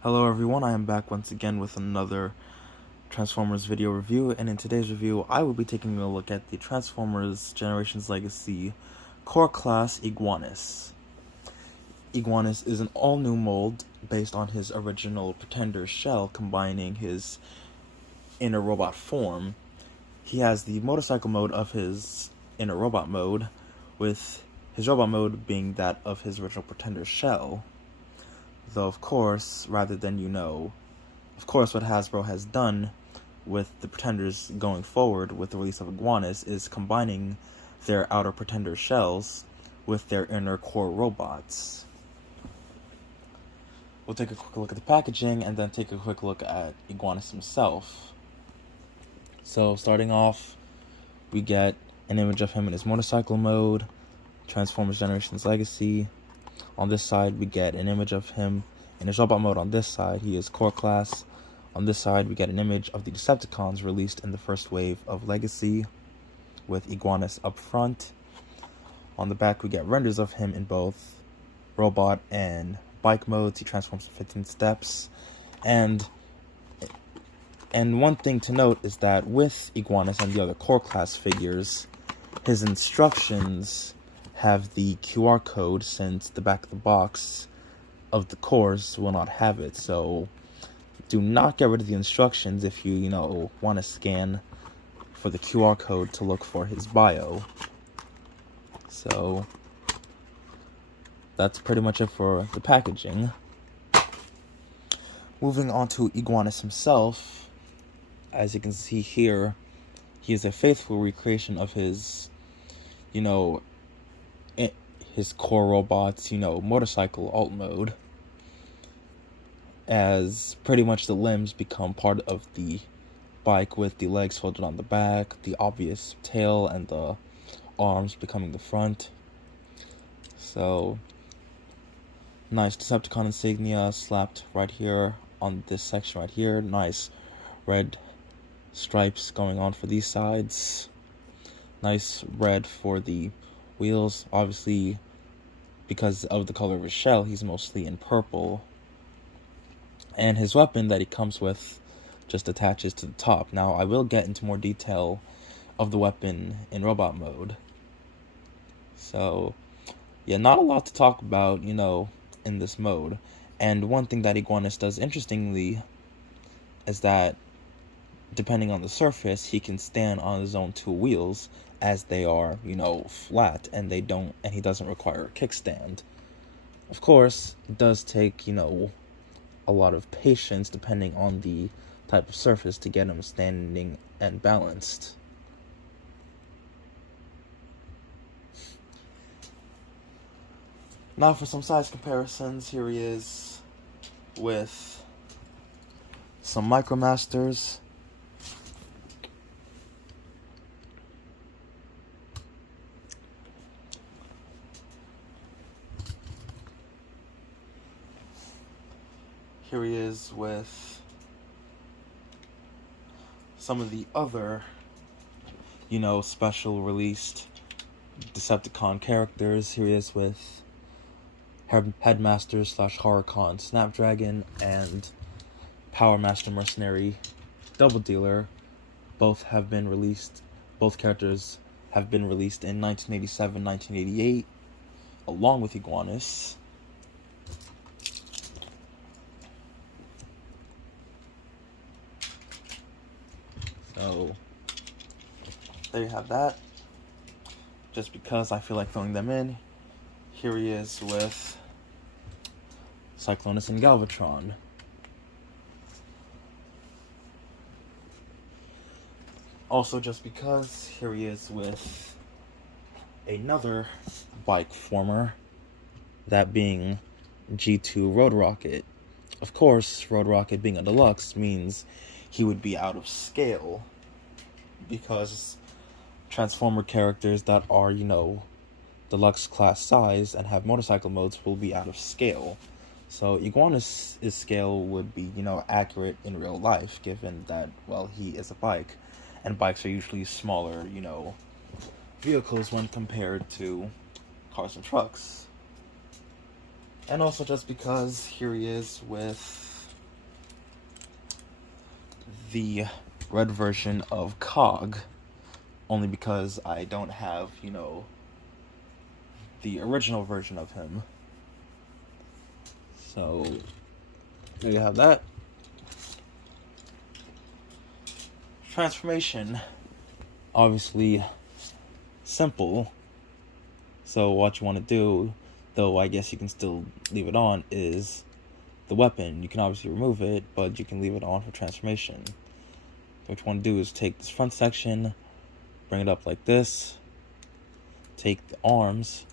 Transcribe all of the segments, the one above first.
Hello everyone, I am back once again with another Transformers video review, and in today's review I will be taking a look at the Transformers Generations Legacy Core Class Iguanus. Iguanus is an all-new mold based on his original Pretender shell, combining his inner robot form. He has the motorcycle mode of his inner robot mode, with his robot mode being that of his original Pretender shell. Though, of course, rather than of course, what Hasbro has done with the Pretenders going forward with the release of Iguanus is combining their outer Pretender shells with their inner core robots. We'll take a quick look at the packaging and then take a quick look at Iguanus himself. So, starting off, we get an image of him in his motorcycle mode, Transformers Generations Legacy. On this side, we get an image of him in his robot mode. On this side, he is core class. On this side, we get an image of the Decepticons released in the first wave of Legacy, with Iguanus up front. On the back, we get renders of him in both robot and bike modes. He transforms in 15 steps. And one thing to note is that with Iguanus and the other core class figures, his instructions have the QR code, since the back of the box of the cores will not have it. So do not get rid of the instructions if you want to scan for the QR code to look for his bio. So that's pretty much it for the packaging. Moving on to Iguanus himself, as you can see here, he is a faithful recreation of his his core robots, motorcycle alt mode, as pretty much the limbs become part of the bike, with the legs folded on the back, the obvious tail, and the arms becoming the front. So, nice Decepticon insignia slapped right here on this section right here. Nice red stripes going on for these sides. Nice red for the wheels. Obviously, because of the color of his shell, he's mostly in purple. And his weapon that he comes with just attaches to the top. Now, I will get into more detail of the weapon in robot mode. So, yeah, not a lot to talk about, in this mode. And one thing that Iguanus does interestingly is that, depending on the surface, he can stand on his own two wheels, as they are, flat, and he doesn't require a kickstand. Of course, it does take, a lot of patience, depending on the type of surface, to get him standing and balanced. Now for some size comparisons. Here he is with some Micromasters. Here he is with some of the other, special released Decepticon characters. Here he is with Headmaster / Horrorcon Snapdragon and Power Master Mercenary Double Dealer. Both characters have been released in 1987, 1988, along with Iguanus. So, there you have that. Just because I feel like throwing them in, here he is with Cyclonus and Galvatron. Also, just because, here he is with another bike former, that being G2 Road Rocket. Of course, Road Rocket being a deluxe means he would be out of scale, because Transformer characters that are, deluxe class size and have motorcycle modes will be out of scale. So Iguanus' scale would be, accurate in real life, given that, well, he is a bike, and bikes are usually smaller, vehicles when compared to cars and trucks. And also just because here he is with the red version of Cog, only because I don't have, the original version of him. So, there you have that. Transformation, obviously simple. So what you want to do, though I guess you can still leave it on, is the weapon. You can obviously remove it, but you can leave it on for transformation. What you want to do is take this front section, bring it up like this, take the arms,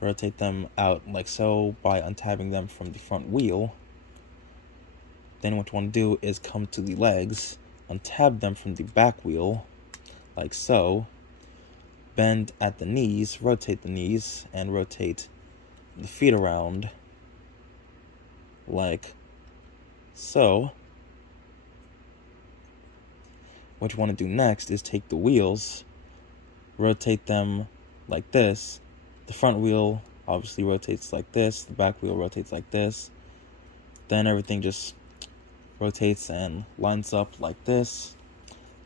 rotate them out like so by untabbing them from the front wheel. Then what you want to do is come to the legs, untab them from the back wheel like so, bend at the knees, rotate the knees, and rotate the feet around like so. What you want to do next is take the wheels, rotate them like this. The front wheel obviously rotates like this, the back wheel rotates like this. Then everything just rotates and lines up like this.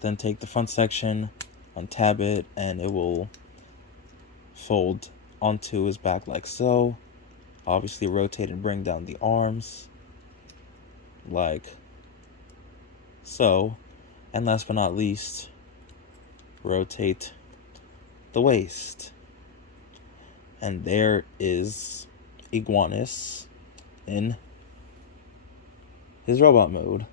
Then take the front section, untab it, and it will fold onto his back like so. Obviously rotate and bring down the arms like so. And last but not least, rotate the waist. And there is Iguanus in his robot mode.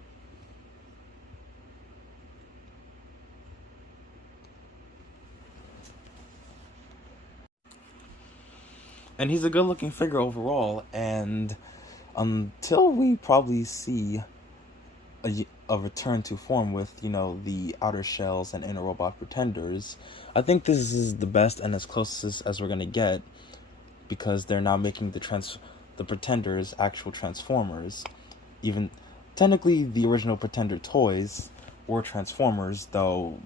And he's a good looking figure overall, and until we probably see a return to form with, the outer shells and inner robot pretenders, I think this is the best and as closest as we're gonna get, because they're now making the pretenders actual transformers. Even technically the original pretender toys were transformers, though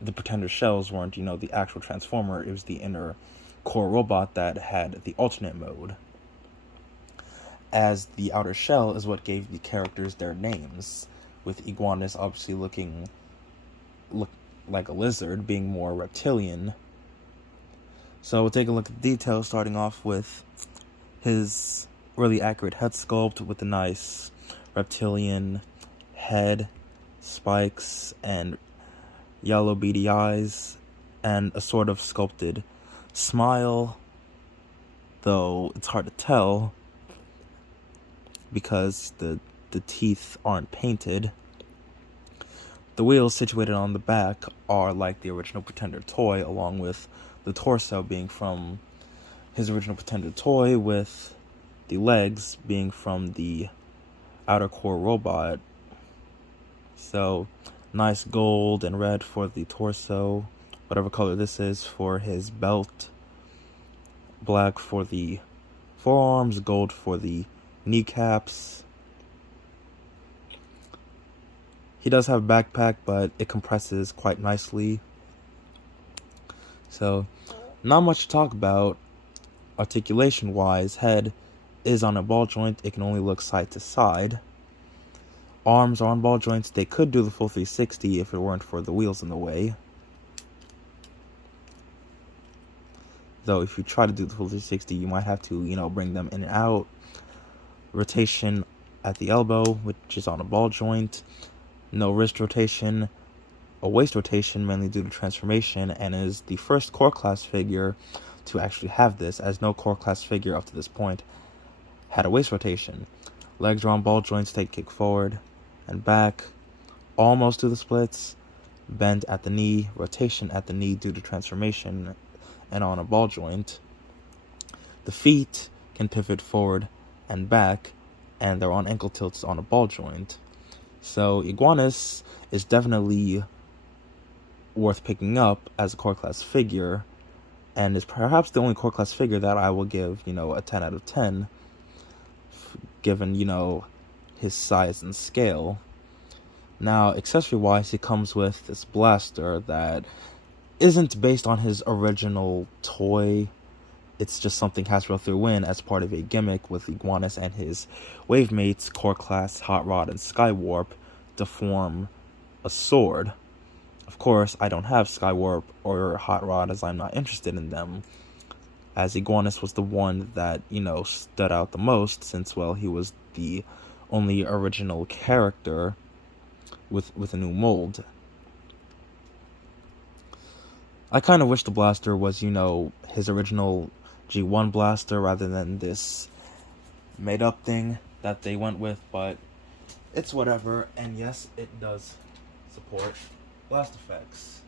the pretender shells weren't, the actual transformer. It was the inner core robot that had the alternate mode, as the outer shell is what gave the characters their names, with Iguanus obviously look like a lizard, being more reptilian. So we'll take a look at the details, starting off with his really accurate head sculpt with a nice reptilian head, spikes, and yellow beady eyes, and a sort of sculpted smile, though it's hard to tell because the teeth aren't painted. The wheels situated on the back are like the original Pretender toy, along with the torso being from his original Pretender toy, with the legs being from the outer core robot. So nice gold and red for the torso, whatever color this is for his belt, black for the forearms, gold for the kneecaps. He does have a backpack, but it compresses quite nicely. So, not much to talk about articulation-wise. Head is on a ball joint. It can only look side to side. Arms are on ball joints. They could do the full 360 if it weren't for the wheels in the way. Though, if you try to do the full 360, you might have to, bring them in and out. Rotation at the elbow, which is on a ball joint. No wrist rotation, a waist rotation, mainly due to transformation, and is the first core class figure to actually have this, as no core class figure up to this point had a waist rotation. Legs are on ball joints, take kick forward and back, almost do the splits, bend at the knee, rotation at the knee due to transformation, and on a ball joint. The feet can pivot forward and back, and they're on ankle tilts on a ball joint. So Iguanus is definitely worth picking up as a core class figure, and is perhaps the only core class figure that I will give, a 10 out of 10, given, his size and scale. Now, accessory-wise, he comes with this blaster that isn't based on his original toy. It's just something Hasbro threw in as part of a gimmick with Iguanus and his wave mates, Core Class, Hot Rod, and Skywarp, to form a sword. Of course, I don't have Skywarp or Hot Rod as I'm not interested in them, as Iguanus was the one that, stood out the most since, well, he was the only original character with a new mold. I kind of wish the blaster was, his original G1 blaster rather than this made-up thing that they went with, but it's whatever, and yes, it does support blast effects.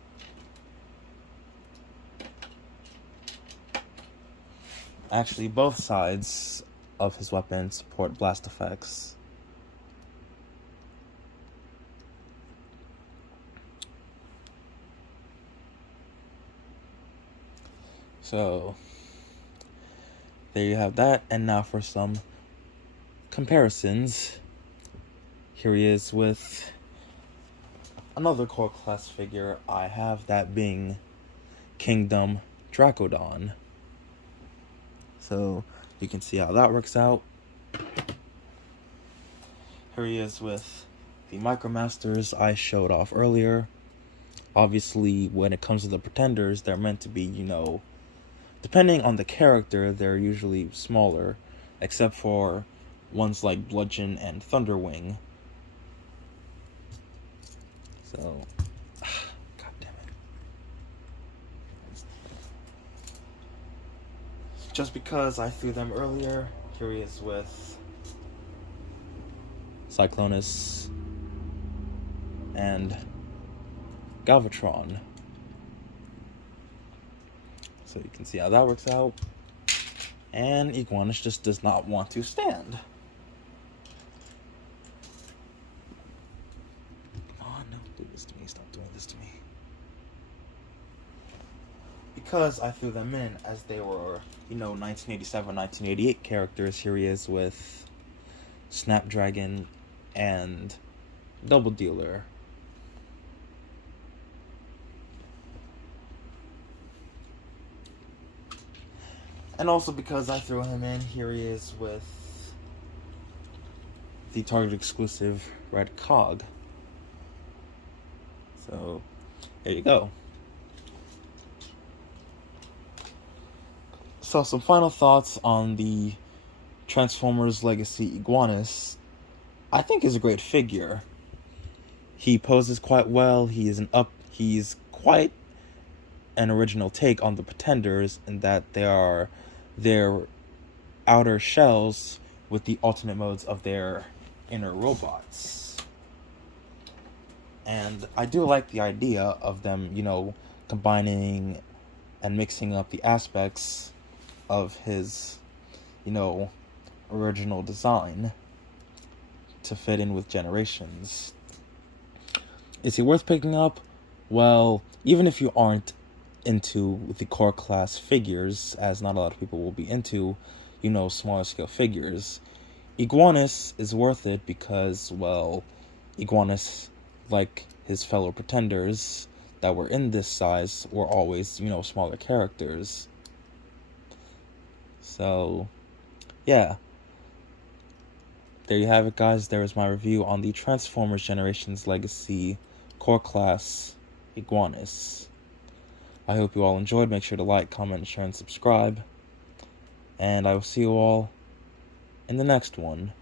Actually, both sides of his weapon support blast effects. So, there you have that, and now for some comparisons. Here he is with another core class figure I have, that being Kingdom Dracodon. So, you can see how that works out. Here he is with the Micromasters I showed off earlier. Obviously, when it comes to the Pretenders, they're meant to be, depending on the character, they're usually smaller, except for ones like Bludgeon and Thunderwing. So, god damn it. Just because I threw them earlier, here he is with Cyclonus and Galvatron. So you can see how that works out. And Iguanus just does not want to stand. Come on, don't do this to me. Stop doing this to me. Because I threw them in as they were, 1987, 1988 characters. Here he is with Snapdragon and Double Dealer. And also because I threw him in, here he is with the Target exclusive Red Cog. So, there you go. So, some final thoughts on the Transformers Legacy Iguanus. I think he's a great figure. He poses quite well. He's quite an original take on the Pretenders, in that they are their outer shells with the alternate modes of their inner robots. And I do like the idea of them, combining and mixing up the aspects of his, original design to fit in with Generations. Is he worth picking up? Well, even if you aren't into the core class figures, as not a lot of people will be into, smaller scale figures, Iguanus is worth it because, well, Iguanus, like his fellow Pretenders that were in this size, were always, smaller characters. So, yeah. There you have it, guys. There is my review on the Transformers Generations Legacy Core Class Iguanus. I hope you all enjoyed. Make sure to like, comment, share, and subscribe. And I will see you all in the next one.